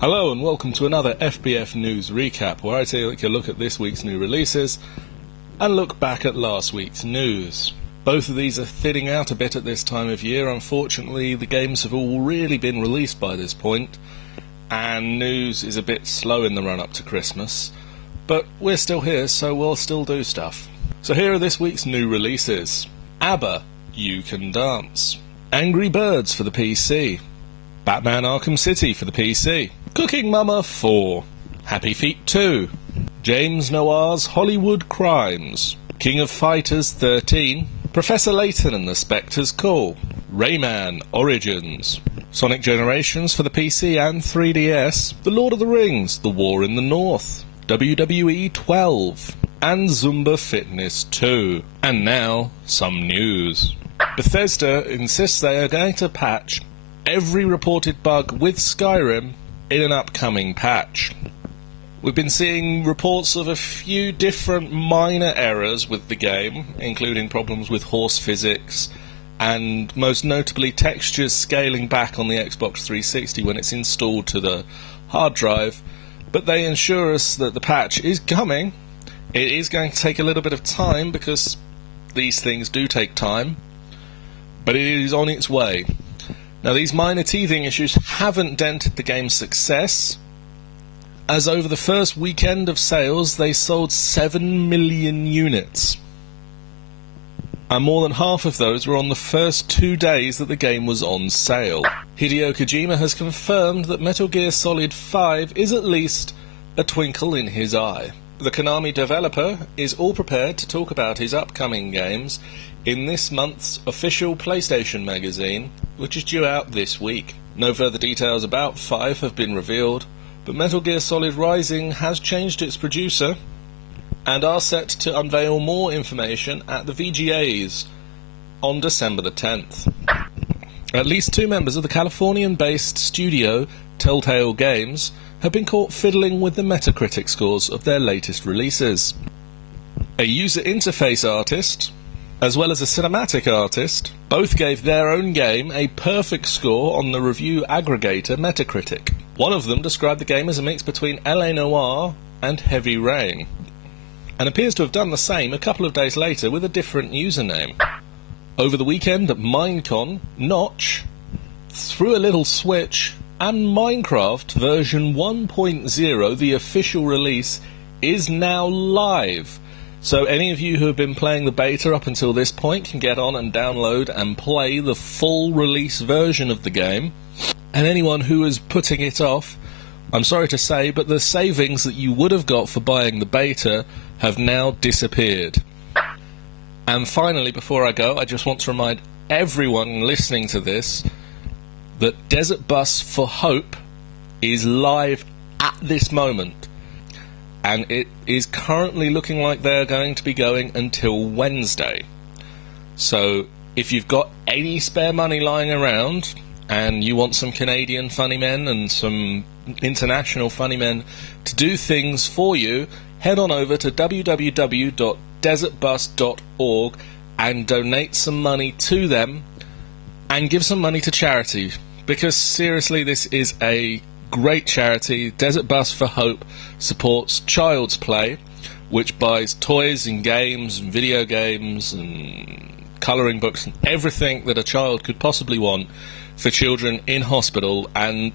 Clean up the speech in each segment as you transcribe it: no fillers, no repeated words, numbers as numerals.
Hello and welcome to another FBF News Recap, where I take a look at this week's new releases and look back at last week's news. Both of these are thinning out a bit at this time of year. Unfortunately, the games have all really been released by this point, and news is a bit slow in the run-up to Christmas. But we're still here, so we'll still do stuff. So here are this week's new releases. ABBA, You Can Dance. Angry Birds for the PC. Batman Arkham City for the PC. Cooking Mama 4. Happy Feet 2. James Noir's Hollywood Crimes. King of Fighters 13. Professor Layton and the Spectre's Call. Rayman Origins. Sonic Generations for the PC and 3DS. The Lord of the Rings, The War in the North. WWE 12. And Zumba Fitness 2. And now, some news. Bethesda insists they are going to patch every reported bug with Skyrim in an upcoming patch. We've been seeing reports of a few different minor errors with the game, including problems with horse physics, and most notably textures scaling back on the Xbox 360 when it's installed to the hard drive, but they assure us that the patch is coming. It is going to take a little bit of time, because these things do take time, but it is on its way. Now, these minor teething issues haven't dented the game's success, as over the first weekend of sales they sold 7 million units. And more than half of those were on the first 2 days that the game was on sale. Hideo Kojima has confirmed that Metal Gear Solid 5 is at least a twinkle in his eye. The Konami developer is all prepared to talk about his upcoming games in this month's official PlayStation magazine, which is due out this week. No further details about 5 have been revealed, but Metal Gear Solid Rising has changed its producer and are set to unveil more information at the VGAs on December the 10th. At least 2 members of the Californian-based studio Telltale Games have been caught fiddling with the Metacritic scores of their latest releases. A user interface artist, as well as a cinematic artist, both gave their own game a perfect score on the review aggregator Metacritic. One of them described the game as a mix between LA Noire and Heavy Rain, and appears to have done the same a couple of days later with a different username. Over the weekend at Minecon, Notch threw a little switch, and Minecraft version 1.0, the official release, is now live. So any of you who have been playing the beta up until this point can get on and download and play the full release version of the game. And anyone who is putting it off, I'm sorry to say, but the savings that you would have got for buying the beta have now disappeared. And finally, before I go, I just want to remind everyone listening to this that Desert Bus for Hope is live at this moment. And it is currently looking like they're going to be going until Wednesday. So if you've got any spare money lying around and you want some Canadian funny men and some international funny men to do things for you, head on over to www.desertbus.org and donate some money to them and give some money to charity, because seriously, this is a great charity. Desert Bus for Hope supports Child's Play, which buys toys and games and video games and colouring books and everything that a child could possibly want for children in hospital, and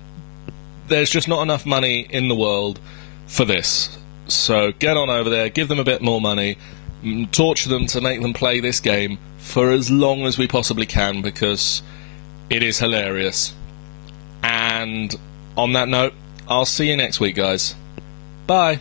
there's just not enough money in the world for this. So get on over there, give them a bit more money, torture them to make them play this game for as long as we possibly can, because it is hilarious. And on that note, I'll see you next week, guys. Bye.